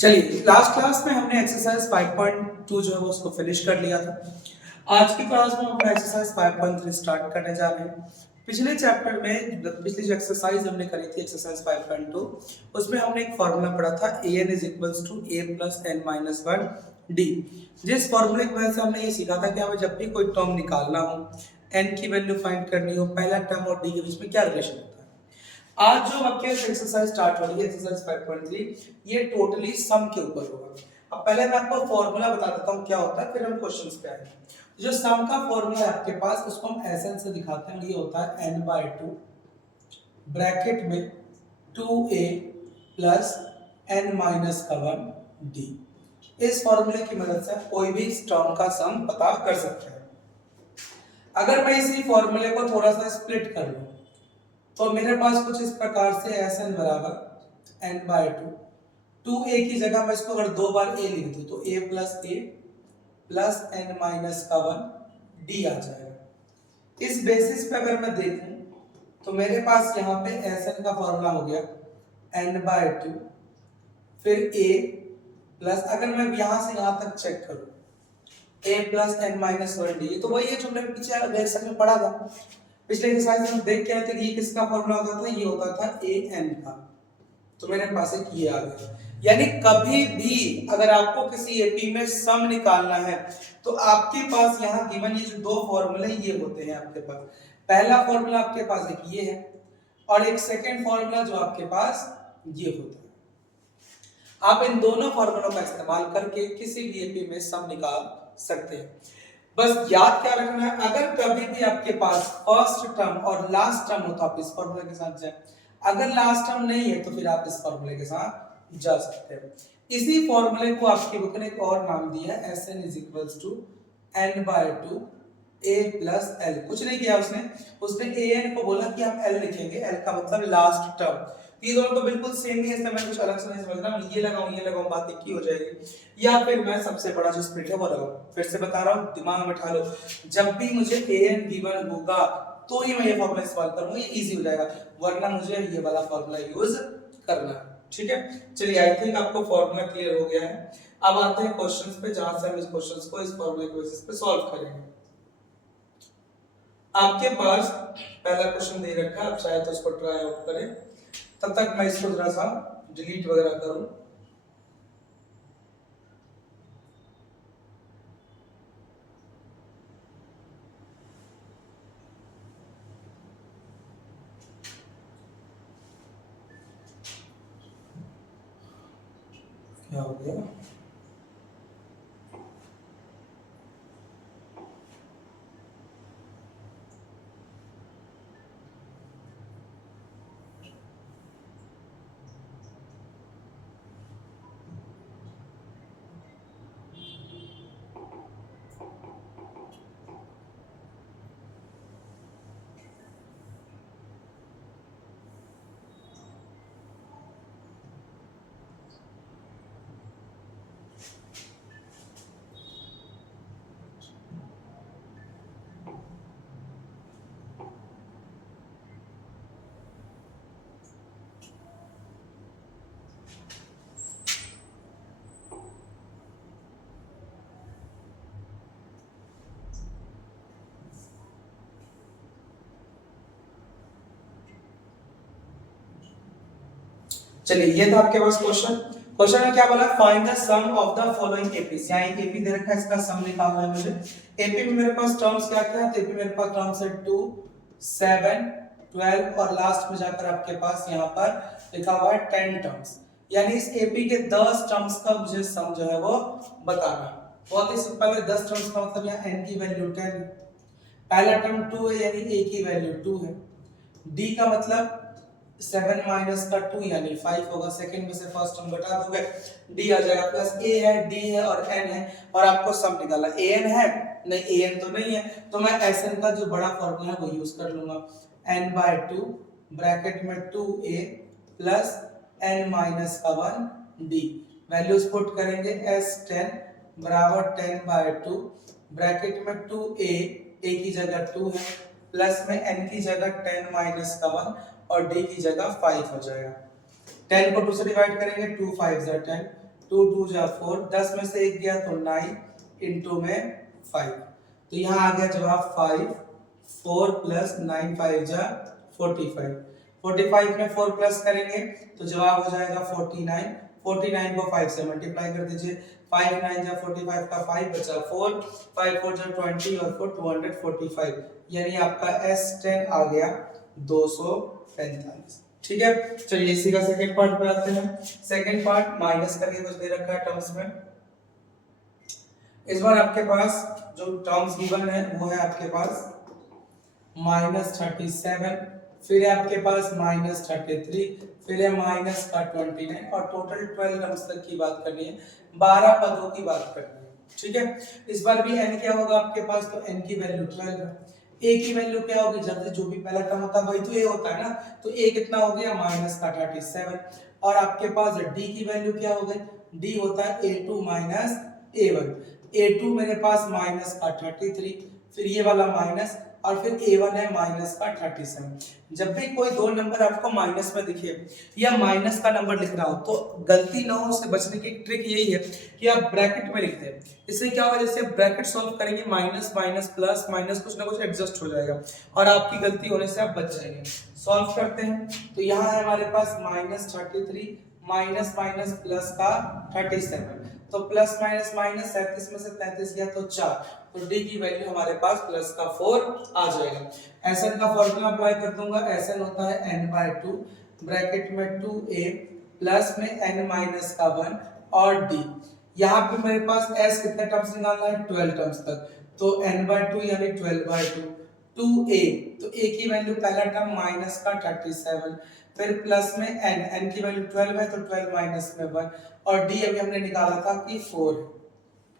चलिए, last class में हमने एक्सरसाइज 5.2 जो है वो उसको फिनिश कर लिया था। आज की क्लास में हम अपना एक्सरसाइज 5.3 स्टार्ट करने जा रहे हैं। पिछले चैप्टर में पिछली जो एक्सरसाइज हमने करी थी एक्सरसाइज 5.2, उसमें हमने एक फॉर्मूला पढ़ा था an is equals to a plus n minus 1 d। जिस फॉर्मूले की वजह से हमने ये सीखा था कि हमें जब भी कोई टर्म निकालना हो, n की वैल्यू फाइंड करनी हो, पहला टर्म और d के बीच में क्या रिलेशन होता है। आज जो आपके एक्सरसाइज स्टार्ट हो रही है एक्सरसाइज 5.3, ये टोटली सम के ऊपर होगा। अब पहले मैं आपको फॉर्मूला बता देता हूँ क्या होता है, फिर हम क्वेश्चंस पे आएंगे। जो सम का फॉर्मूला है आपके पास, उसको हम एसएन से दिखाते हैं। ये होता है n/2 ब्रैकेट में 2a plus n minus 1 d। इस फॉर्मूले की मदद से कोई भी टर्म का सम पता कर सकते हैं। अगर मैं इसी फॉर्मूले को थोड़ा सा स्प्लिट कर लूं तो मेरे पास कुछ इस प्रकार से एस एन बराबर n/2। 2a की जगह मैं इसको अगर दो बार a लिख दूं तो a प्लस n माइनस का 1 d आ जाएगा। इस बेसिस पे अगर मैं देखूं तो मेरे पास यहाँ पे एस एन का फॉर्मूला हो गया n/2, फिर a प्लस, अगर मैं यहाँ से यहाँ तक चेक करूं a plus n minus 1 d, तो वही है जो मैंने पीछे एक्सरसाइज में पढ़ा था। पिछले एक्सरसाइज में देख के आए थे कि ये किसका फॉर्मूला होता था, ये होता था an का। तो मेरे पास एक ये आ गया। यानी कभी भी अगर आपको किसी एपी में सम निकालना है तो आपके पास यहाँ गिवन ये जो दो फॉर्मूले ये होते हैं आपके पास। पहला फॉर्मूला आपके पास एक ये है और एक सेकंड फॉर्मूला जो आपके पास ये होता है। आप इन दोनों फॉर्मूलों का इस्तेमाल करके किसी भी एपी में सम निकाल सकते हैं। बस याद क्या रखना है, अगर कभी भी आपके पास फर्स्ट टर्म और लास्ट टर्म हो तो आप इस फॉर्मूले के साथ जाए, अगर लास्ट टर्म नहीं है तो फिर आप इस फॉर्मूले के साथ जा सकते हैं। इसी फॉर्मूले को आपकी बुक ने एक और नाम दिया है Sn is equals to n/2 a plus l। कुछ नहीं किया उसने an को बोला कि हम l लिखेंगे, l का मतलब लास्ट टर्म। ये दोनों तो बिल्कुल सेम ही है, इसमें मैं कुछ अलग से नहीं समझ रहा हूं। ये लगाऊं बात एक ही हो जाएगी, या फिर मैं सबसे बड़ा जो स्प्लिट है वो लगाऊं। फिर से बता रहा हूं, दिमाग में बैठा लो, जब भी मुझे an गिवन होगा तो ही मैं ये फॉर्मूला इस्तेमाल करूंगा, ये इजी हो जाएगा, वरना मुझे ये वाला फॉर्मूला यूज करना है। ठीक है, चलिए आई थिंक आपको फॉर्मूला क्लियर हो गया है। अब आते हैं क्वेश्चंस पे, जहां से हम इस क्वेश्चंस को इस फॉर्मूले के बेसिस पे सॉल्व करेंगे। आपके पास पहला क्वेश्चन दे रखा है, आप चाहे तो इसको ट्राई आउट करें, तब तक मैं इसको जरा सा डिलीट वगैरह करूं। क्या हो गया, चलिए ये था आपके पास क्वेश्चन में क्या बोला, find the sum of the following APs. यहाँ एक एपी दे रखा है, इसका सम निकालना है मुझे। एपी में मेरे पास टर्म्स क्या क्या है, तो एपी मेरे पास टर्म्स है 2 7 12 और लास्ट में जाकर आपके पास यहाँ पर लिखा हुआ है 10 टर्म्स। यानी इस एपी के 10 टर्म्स का मुझे सम जो है वो बताना। बहुत ही सिंपल है, 10 टर्म्स का मतलब यहाँ n की वैल्यू 10 है, पहला टर्म 2 है यानी a की वैल्यू 2 है, d का मतलब 7 माइनस का 2 यानी 5 होगा, सेकंड में से फर्स्ट टर्म घटा दोगे d आ जाएगा, प्लस a है, d है और n है, और आपको सम निकालना। an है नहीं, an तो नहीं है, तो मैं Sn का जो बड़ा फॉर्मूला है वो यूज कर लूंगा, n/2 ब्रैकेट में 2a प्लस n माइनस का 1 d। वैल्यूज पुट करेंगे, S10 बराबर 10/2 ब्रैकेट में 2a, a की जगह 2 है, प्लस में n की जगह 10 माइनस का 1 और d की जगह 5 हो जाएगा। 10 को 2 से डिवाइड करेंगे, 2 5 10, 2 2 जा 4, 10 में से 1 गया तो 9 इनटू में 5, तो यहाँ आ गया जवाब 5, 4 प्लस 9 5 जा 45, 45 में 4 प्लस करेंगे तो जवाब हो जाएगा 49, 49 को 5 से मल्टीप्लाई कर दीजिए, 5 9 जा 45 का 5 बचा 4, 5 4 जा 20 और 4 245, यानी आपका S10 आ गया 245। ठीक है, चलिए इसी का सेकंड पार्ट पे आते हैं। सेकंड पार्ट माइनस करके कुछ दे रखा है टर्म्स में। इस बार आपके पास जो टर्म्स गिवन है वो है आपके पास -37, फिर है आपके पास -33, फिर है माइनस का 29 और टोटल 12 टर्म्स तक की बात करनी है, 12 पदों की बात करनी है। ठीक है, इस बार भी n क्या होगा आपके पास, तो n की वैल्यू 12 है, a की वैल्यू क्या होगी, जब जो भी पहला टर्म होता है वही तो a होता है ना, तो a कितना हो गया माइनस का 37, और आपके पास d की वैल्यू क्या हो गई, d होता है a2 माइनस a1, a2 मेरे पास माइनस का 33, फिर ये वाला माइनस, और फिर a1 है माइनस का 37। जब भी कोई दो नंबर आपको माइनस में दिखे या माइनस का नंबर लिख रहा हो तो गलती ना हो, उससे बचने की ट्रिक यही है कि आप ब्रैकेट में लिख दें। इससे क्या होगा, जैसे ब्रैकेट सॉल्व करेंगे माइनस माइनस प्लस माइनस कुछ ना कुछ एडजस्ट हो जाएगा और आपकी गलती होने से आप बच जाएंगे। सॉल्व करते हैं, तो यहाँ है हमारे पास -33 माइनस माइनस प्लस का 37, तो प्लस माइनस माइनस 37 में से 33 गया तो 4, तो d की वैल्यू हमारे पास प्लस का 4 आ जाएगा। Sn का फॉर्मूला अप्लाई कर दूंगा, Sn होता है n/2 ब्रैकेट में 2a प्लस में n माइनस का 1 और d, यहाँ पे मेरे पास s कितने टर्म्स निकालना है, 12 टर्म्स तक, तो n/2 यानी 12/2, 2a, तो a की वैल्यू पहला टर्म माइनस का 37, फिर प्लस में n की वैल्यू 12 है तो 12 माइनस में 1, और d अभी हमने निकाला था कि 4।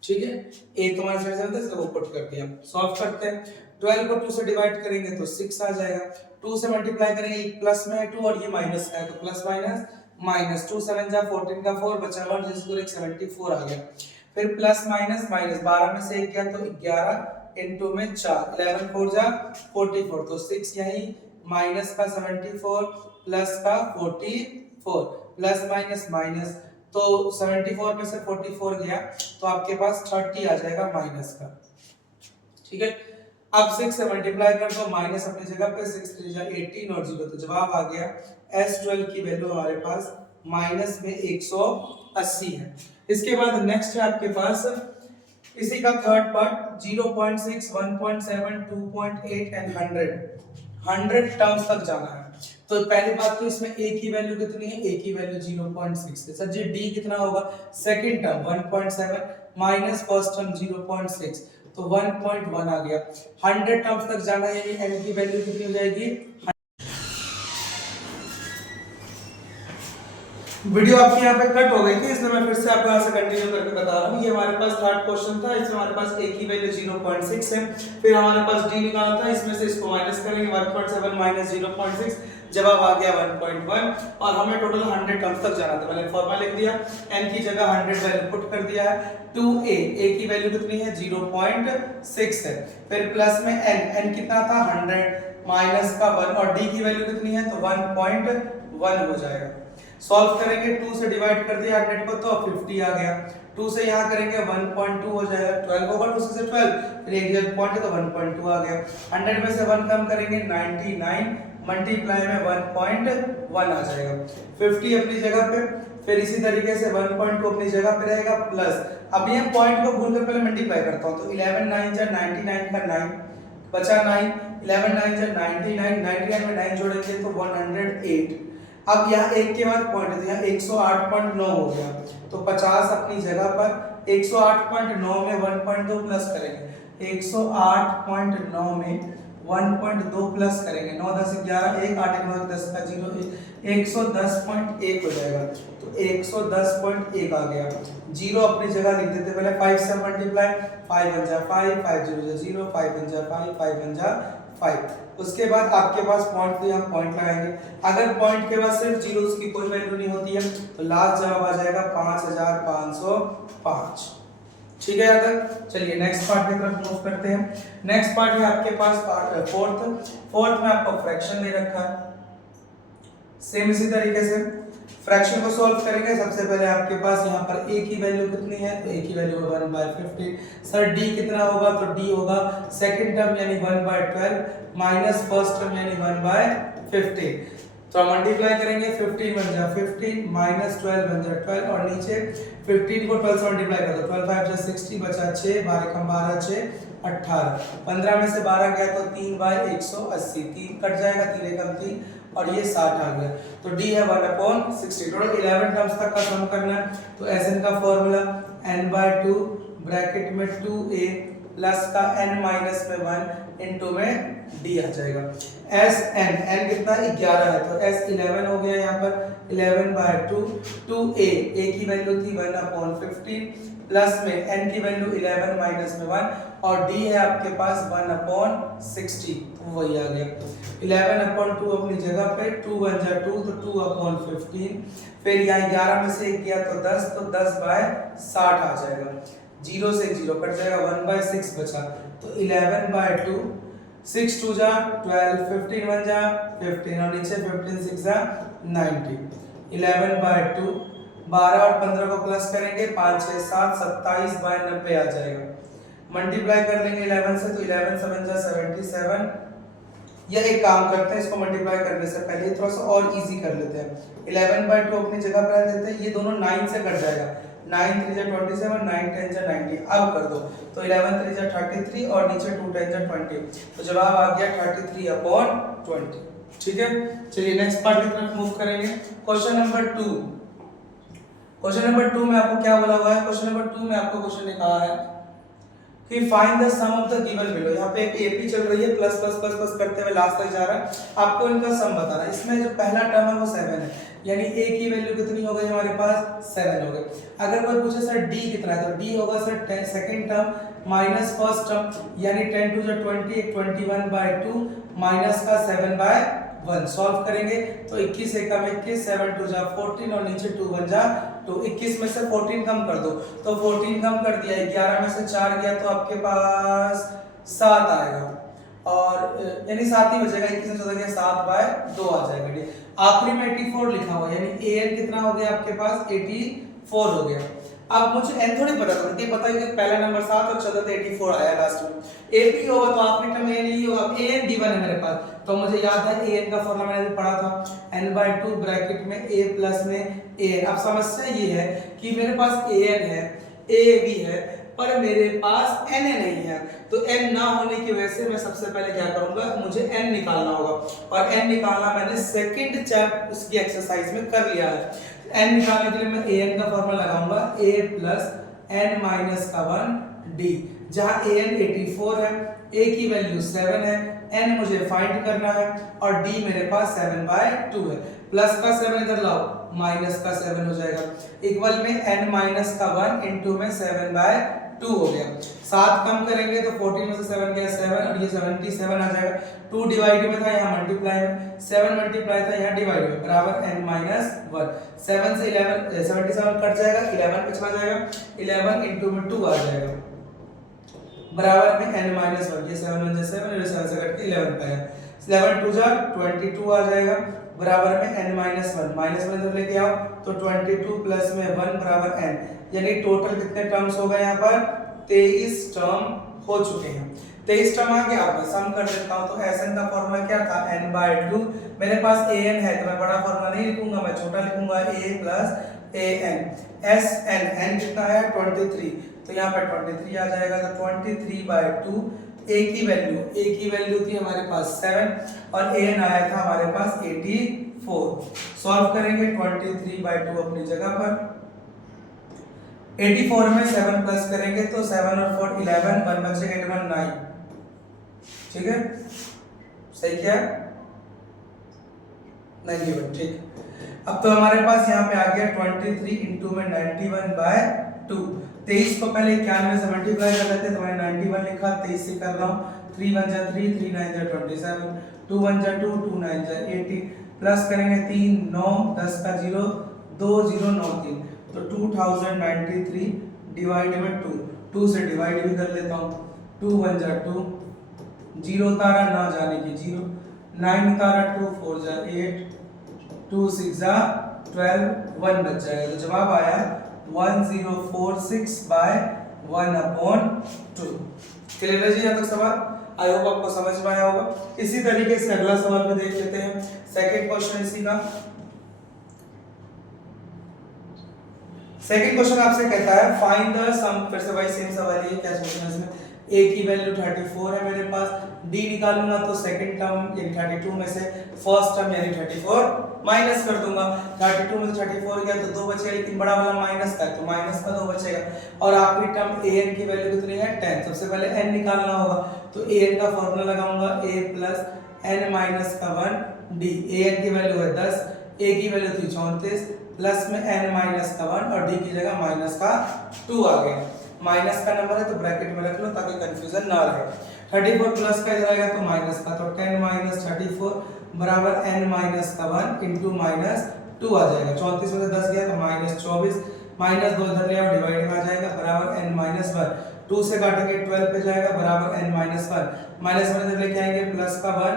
ठीक है, a तो हमारा 7 था, इसलिए वो पुट कर दिया। सॉल्व करते हैं, 12 को 2 से डिवाइड करेंगे तो 6 आ जाएगा, 2 से मल्टीप्लाई करेंगे, एक प्लस में है 2 और ये माइनस का है तो प्लस माइनस माइनस, 2 7 जा 14 का 4 बचा 1 जिसको 74 आ गया, फिर प्लस माइनस माइनस, 12 में से 1 गया तो 11 इनटू में 4, 11 4 जा 44, तो 6 यही माइनस का 74 प्लस का 44, प्लस माइनस माइनस, तो 74 में से 44 गया तो आपके पास 30 आ जाएगा माइनस का। ठीक है, अब 6 से मल्टीप्लाई कर दो, माइनस अपनी जगह पे, 6 3 जा 18 और 0, तो जवाब आ गया S12 की वैल्यू हमारे पास माइनस में 180 है। इसके बाद नेक्स्ट है आपके पास इसी का थर्ड पार्ट, 0.6 1.7 2.8 एंड 100 टर्म्स तक जाना है। तो पहली बात तो इसमें a की वैल्यू कितनी है, a की वैल्यू 0.6 है। सर जी d कितना होगा, second term 1.7 minus first term 0.6, तो 1.1 आ गया। 100 टर्म्स तक जाना है, यानी n की वैल्यू कितनी हो जाएगी। वीडियो आपकी यहाँ पे कट हो गई थी, इसलिए मैं फिर से आपको यहाँ से कंटिन्यू करके बता रहा हूँ। ये हमारे पास थर्ड क्वेश्चन था, इसमें हमारे पास a की वैल्यू 0.6 है, फिर हमारे पास d निकाला था, इसमें से इसको माइनस करेंगे 1.7 माइनस 0.6, जवाब आ गया 1.1, और हमें टोटल 100 टर्म्स तक जाना था। मैंने फॉर्मूला लिख दिया, n की जगह 100 वैल्यू पुट कर दिया है, 2a, a की वैल्यू कितनी है 0.6 है, फिर प्लस में n कितना था 100 माइनस का 1, और d की वैल्यू कितनी है तो 1.1 हो जाएगा। सॉल्व करेंगे, 2 से डिवाइड कर दिया 100 को तो 50 आ गया, 2 से यहाँ करेंगे 1.2 हो जाएगा, 12 होगा 2 से 12, फिर एक पॉइंट है तो 1.2 आ गया, 100 में से 1 कम करेंगे 99 मल्टीप्लाई में 1.1 आ जाएगा, 50 अपनी जगह पे, फिर इसी तरीके से 1.2 अपनी जगह पे रहेगा प्लस, अब ये पॉइंट को भूल कर पहले मल्टीप्लाई करता हूँ, तो 11 9 जा 99 का 9 बचा 9, 11 9 जा 99, 99 में 9 जोड़ेंगे तो 108। अब यहाँ एक के बाद पॉइंट है तो यहाँ 108.9 हो गया, तो 50 अपनी जगह पर, 108.9 में 1.2 प्लस करेंगे, 108.9 में 1.2 प्लस करेंगे, 9 10 11 1 8 9 10 का 0 110.1 हो जाएगा, तो 110.1 आ गया, 0 अपनी जगह लिख देते, पहले 5 से मल्टीप्लाई, 5 1 जा 5 5 0 जा 0 5 1 जा 5 5 1 जा 5, उसके बाद आपके पास पॉइंट, तो यहाँ पॉइंट लगाएंगे, अगर पॉइंट के बाद सिर्फ जीरो की कोई वैल्यू नहीं होती है तो लास्ट जवाब आ जाएगा 5505। ठीक है अगर, चलिए नेक्स्ट पार्ट की तरफ मूव करते हैं। नेक्स्ट पार्ट है आपके पास फोर्थ में आपको फ्रैक्शन दे रखा है, सेम इसी तरीके से फ्रैक्शन को सॉल्व करेंगे। सबसे पहले आपके पास यहाँ पर a की वैल्यू कितनी है, तो a की वैल्यू 1/15। सर d कितना होगा, तो d होगा सेकंड टर्म यानी 1/12 माइनस फर्स्ट टर्म यानी 1/15। तो हम मल्टीप्लाई करेंगे, 15 बन जाए 15 माइनस 12 बन जाए 12 और नीचे 15 को 12 से मल्टीप्लाई कर दो, 12 5 60 बचा 6, 12 कम 12 6 18, 15 में से 12 गया तो 3/180, 3 कट जाएगा, 3 एकम 3 और ये 60 आ गया। तो d है 1/60। टोटल 11 टर्म्स तक का सम करना है। तो Sn का फॉर्मूला n/2 ब्रैकेट में 2a प्लस का n माइनस में 1 इनटू में d आ जाएगा। Sn n कितना 11 है तो S 11 हो गया यहाँ पर 11/2 2a की वैल्यू थी 1/15 प्लस में n की वैल्यू 11 माइनस में 1 और d है आपके पास 1/60, तो वही आ गया 11/2 अपनी जगह पे 2 बन जा 2 तो 2/15। फिर यहाँ 11 में से 1 गया तो 10, तो 10/60 आ जाएगा, 0 से 0 कट जाएगा, 1/6 बचा तो 11/2 6 2 जा 12 15 1 जा 15 और नीचे 15 6 जा 90 11/2 12 और 15 को प्लस करेंगे 5 6 7 27/90 आ जाएगा। मल्टीप्लाई कर लेंगे 11 से तो 11 7 जा 77। या एक काम करते हैं, इसको मल्टीप्लाई करने से पहले थोड़ा सा और इजी कर लेते हैं। 11/2 अपनी जगह पर रख देते हैं, ये दोनों 9 से कट जाएगा, 9 3 जा 27 9 10 जा 90। अब कर दो तो 11 3 जा 33 और नीचे 2 10 जा 20, तो जवाब आ गया 33/20। ठीक है, चलिए नेक्स्ट पार्ट की तरफ मूव करेंगे। Question number 2। क्वेश्चन नंबर 2 में आपको क्या बोला हुआ है, क्वेश्चन नंबर 2 में आपको क्वेश्चन ने कहा है कि find the sum of the given below. यहाँ पे एक एपी चल रही है, प्लस प्लस प्लस प्लस करते हुए लास्ट तक जा रहा है, आपको इनका सम बताना है। इसमें जो पहला टर्म है वो 7 है, यानी a की वैल्यू कितनी हो गई हमारे पास 7 हो गई। अगर कोई पूछे सर d कितना है, तो d होगा sir second term minus first term यानी 10 2 जा 20 21/2 माइनस का 7/1। सॉल्व करेंगे तो 21 एकम 21 7 2 जा 14 और नीचे 2 1 जा 2। 21 में से 14 कम कर दो, तो 14 कम कर दिया, 11 में से 4 गया तो आपके पास 7 आएगा और यानी 7 ही बचेगा, 21 में 14 गया 7/2 आ जाएगा। आखिरी में 84 लिखा हुआ यानी an कितना हो गया आपके पास 84 हो गया। अब मुझे n थोड़ी पता था, कि पता है कि पहला नंबर 7 और चला तो 84 आया लास्ट में। ap होगा तो आखिरी टर्म an ही होगा, an given है मेरे पास, तो मुझे याद है an का फॉर्मूला मैंने भी पढ़ा था n/2 ब्रैकेट में a प्लस में an। अब समस्या ये है कि मेरे पास an है, a भी है, पर मेरे पास n नहीं है, तो n ना होने की वजह से मैं सबसे पहले क्या करूंगा, मुझे n निकालना होगा और n निकालना मैंने सेकंड चैप्टर उसकी एक्सरसाइज में कर लिया है। n निकालने के लिए मैं an का फॉर्मूला लगाऊंगा a प्लस n माइनस का 1 d, जहां an 84 है, a की वैल्यू 7 है, n मुझे फाइंड करना है और d मेरे पास 7/2 है। प्लस का 7 इधर लाओ, माइनस का 7 हो जाएगा, इक्वल में n माइनस का 1 इनटू में 7/2 हो गया। 7 कम करेंगे तो 14 में से 7 गया 7 और ये 77 आ जाएगा। 2 डिवाइड में था, यहाँ मल्टीप्लाई में, 7 मल्टीप्लाई था, यहाँ डिवाइड में, बराबर n माइनस 1। 7 से 11 77 कट जाएगा, 11 पे चला जाएगा, 11 इनटू में 2 आ जाएगा, बराबर में n माइनस 1। ये 7 1 जा 7 और 7 से कट के 11 पे आया, 11 2 जा 22 आ जाएगा, बराबर में n माइनस 1। माइनस 1 इधर लेके आओ तो 22 प्लस में 1 बराबर n, यानी टोटल कितने टर्म्स हो गए यहाँ पर 23 टर्म हो चुके हैं। 23 टर्म आ गया, अब मैं सम कर देता हूँ। तो Sn का फॉर्मूला क्या था n/2, मेरे पास an है तो मैं बड़ा फॉर्मूला नहीं लिखूंगा, मैं छोटा लिखूंगा a plus an। Sn n कितना है 23, तो यहाँ पर 23 आ जाएगा, तो 23/2 a की वैल्यू थी हमारे पास 7 और an आया था हमारे पास 84। सॉल्व करेंगे 23/2 अपनी जगह पर, 84 में 7 प्लस करेंगे तो 7 और 4 11, 1 बचेगा 1 9। ठीक है, सही क्या 91, ठीक। अब तो हमारे पास यहाँ पे आ गया 23 इंटू में 91/2। 23 को पहले 91 से मल्टीप्लाई कर लेते हैं, तो मैंने 91 लिखा, 23 से कर रहा हूँ, 3 1 जा 3 3 9 जा 27, 2 1 जा 2 2 9 जा 80, प्लस करेंगे 3 9 10 का 0 2 0 9 3, तो 2093 डिवाइड में 2 से डिवाइड भी कर लेता हूँ, 2 1 जा 2, 0 उतारा ना जाने की 0, 9 उतारा 2 4 जा 8, 2 6 12, 1 बच जाएगा। तो जवाब आया 1046/1/2। क्लियर है जी यहाँ तक सवाल? आई होप आपको समझ में आया होगा। इसी तरीके से अगला सवाल भी देख लेते हैं। सेकंड क्वेश्चन इसी का। सेकंड क्वेश्चन आपसे कहता है फाइंड द सम, फिर से भाई सेम सवाल है। क्या सोचना है इसमें? a की वैल्यू 34 है मेरे पास, d निकालूंगा तो सेकंड टर्म यानी 32 में से फर्स्ट टर्म यानी 34 माइनस कर दूंगा। 32 में से 34 गया तो 2 बचेगा, लेकिन बड़ा वाला माइनस का है तो माइनस का 2 बचेगा। और आखिरी टर्म an की वैल्यू कितनी है? 10। सबसे पहले n निकालना होगा तो an का फार्मूला लगाऊंगा a प्लस n माइनस का 1 d। an की वैल्यू है 10, a की वैल्यू थी 34, प्लस में n माइनस का 1 और d की जगह माइनस का 2 आ गया। माइनस का नंबर है तो ब्रैकेट में रख लो ताकि कंफ्यूजन ना रहे। 34 प्लस का इधर आएगा तो माइनस का, तो 10 माइनस 34 बराबर n माइनस का 1 इंटू माइनस 2 आ जाएगा। 34 में से 10 गया तो माइनस 24, माइनस 2 इधर ले आओ डिवाइड में आ जाएगा बराबर n माइनस 1। 2 से काटेंगे 12 पे जाएगा बराबर n माइनस 1, माइनस 1 इधर लेके आएंगे प्लस का 1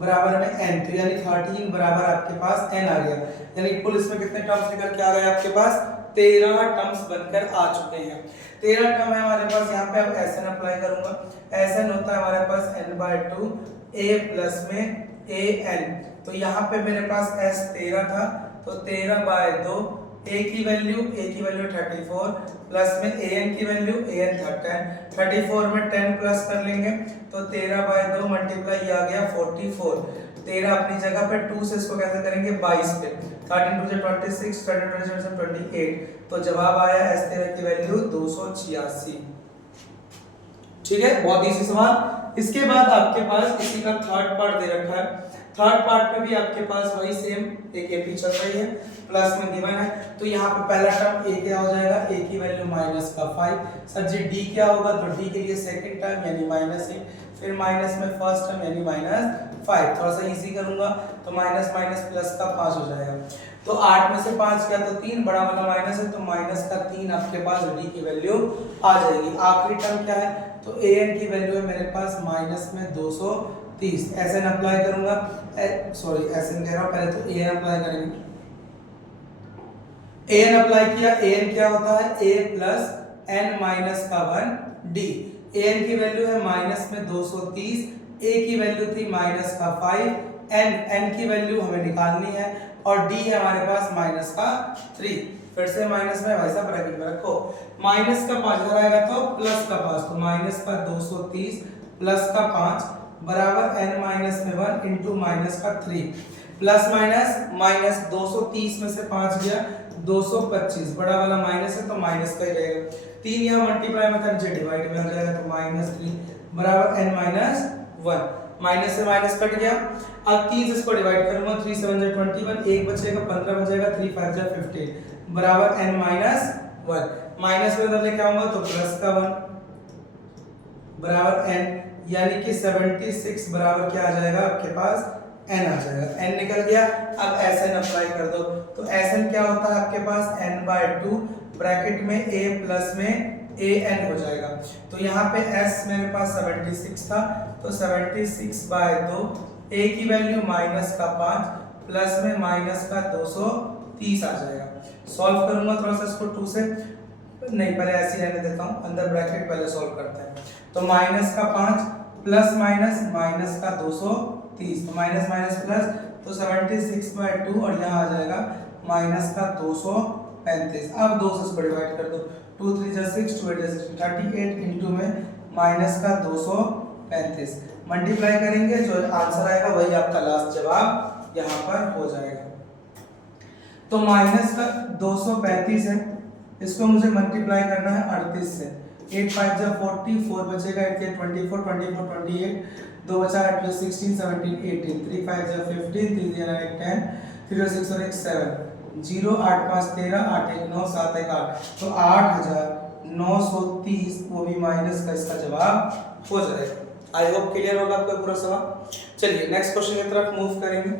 बराबर में n, तो यानी 13 बराबर आपके पास n आ गया। यानी कुल इसमें कितने टर्म्स निकल के आ गए आपके पास? 13 टर्म्स बनकर आ चुके हैं। 13 टर्म है हमारे पास। यहाँ पे अब Sn अप्लाई करूंगा। Sn होता है हमारे पास n/2 a प्लस में an। तो यहाँ पे मेरे पास S 13 था तो 13/2 a की वैल्यू 34 प्लस में an की वैल्यू an था 10। 34 में 10 प्लस कर लेंगे तो 13/2 मल्टीप्लाई आ गया 44। 13 अपनी जगह पे, 2 से इसको कैसे करेंगे 22 पे, 13 2 से 26, 13 2 से 28। तो जवाब आया S13 की वैल्यू 286। ठीक है, बहुत इजी सवाल। इसके बाद आपके पास इसी का थर्ड पार्ट दे रखा है। थर्ड पार्ट में भी आपके पास वही सेम एक एपी चल रही है, प्लस में गिवन है। तो यहाँ पे पहला टर्म a क्या हो जाएगा? a की वैल्यू माइनस का 5। सर जी d क्या होगा? तो d के लिए सेकंड टर्म यानी -8, फिर माइनस में फर्स्ट टर्म यानी -5। थोड़ा सा इजी करूंगा तो माइनस माइनस प्लस का 5 हो जाएगा। तो 8 में से 5 गया तो 3, बड़ा वाला माइनस है तो माइनस का 3 आपके पास d की वैल्यू आ जाएगी। आखिरी टर्म क्या है? तो an की वैल्यू है मेरे पास माइनस में 230। Sn अप्लाई करूंगा, सॉरी Sn कह रहा हूं, पहले तो an अप्लाई करेंगे। an अप्लाई किया, an क्या होता है? a प्लस n माइनस का 1 d। an की वैल्यू है माइनस में 230, a की वैल्यू थी माइनस का 5, n की वैल्यू हमें निकालनी है और d है हमारे पास माइनस का 3। फिर से माइनस में वैसा ब्रैकेट में रखो। माइनस का 5 इधर आएगा तो प्लस का 5, तो माइनस का 230 प्लस का 5 बराबर n माइनस में 1 इंटू माइनस का 3। प्लस माइनस माइनस 230 में से 5 गया 225, बड़ा वाला माइनस है तो माइनस का ही रहेगा। 3 यहाँ मल्टीप्लाई में कर डिवाइड में आ जाएगा तो -3 बराबर n माइनस 1। माइनस से माइनस कट गया। अब 3 से इसको डिवाइड करूंगा, 3 7 21, 1 बचेगा 15 बचेगा, 3 5 15 बराबर n माइनस 1। माइनस में इधर लेके आऊंगा तो प्लस का 1 बराबर n, यानी कि 76 बराबर क्या आ जाएगा आपके पास? n आ जाएगा। n निकल गया। अब Sn अप्लाई कर दो। तो Sn क्या होता है आपके पास? n/2 ब्रैकेट में a प्लस में an हो जाएगा। तो यहाँ पे s मेरे पास 76 था तो 76/2 a की वैल्यू माइनस का 5 प्लस में माइनस का 230 आ जाएगा। सॉल्व करूंगा थोड़ा सा इसको 2 से, नहीं पहले ऐसे ही रहने देता हूं, अंदर ब्रैकेट पहले सॉल्व करते हैं। तो माइनस का 5 प्लस माइनस माइनस का 230, तो माइनस माइनस प्लस तो 76/2 और यहाँ आ जाएगा माइनस का 235। अब 2 से इसको डिवाइड कर दो, 2 3 जा 6, 2 8 जा 16, 38 इंटू में माइनस का 235 मल्टीप्लाई करेंगे, जो आंसर आएगा वही आपका लास्ट जवाब यहाँ पर हो जाएगा। तो माइनस का 235 है, इसको मुझे मल्टीप्लाई करना है 38 से। 8 5 जा 40, 4 बचेगा, 8 के 24 24 28, 2 बचा 8 16 17 18, 3 5 जा 15, 3 0 8 10, 3 6 और 1 7, 0 8 5 13, 8 1 9 7 1 8, तो 8930 वो भी माइनस का इसका जवाब हो जाएगा। आई होप क्लियर होगा आपका पूरा सवाल। चलिए नेक्स्ट क्वेश्चन की तरफ मूव करेंगे।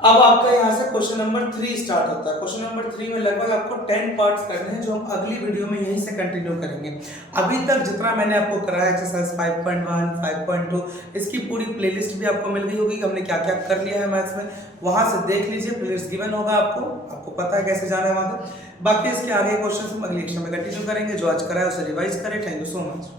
अब आपका यहाँ से क्वेश्चन नंबर 3 स्टार्ट होता है। क्वेश्चन नंबर 3 में लगभग आपको 10 पार्ट्स करने हैं, जो हम अगली वीडियो में यहीं से कंटिन्यू करेंगे। अभी तक जितना मैंने आपको कराया एक्सरसाइज 5.1, 5.2, इसकी पूरी प्लेलिस्ट भी आपको मिल गई होगी कि हमने क्या क्या कर लिया है मैथ्स में। वहां से देख लीजिए, प्लेलिस्ट गिवन होगा आपको पता है कैसे जाना है वहां पे। बाकी इसके आगे क्वेश्चन हम अगली क्लास में कंटिन्यू करेंगे। जो आज कराया उसे रिवाइज करें। Thank you so much.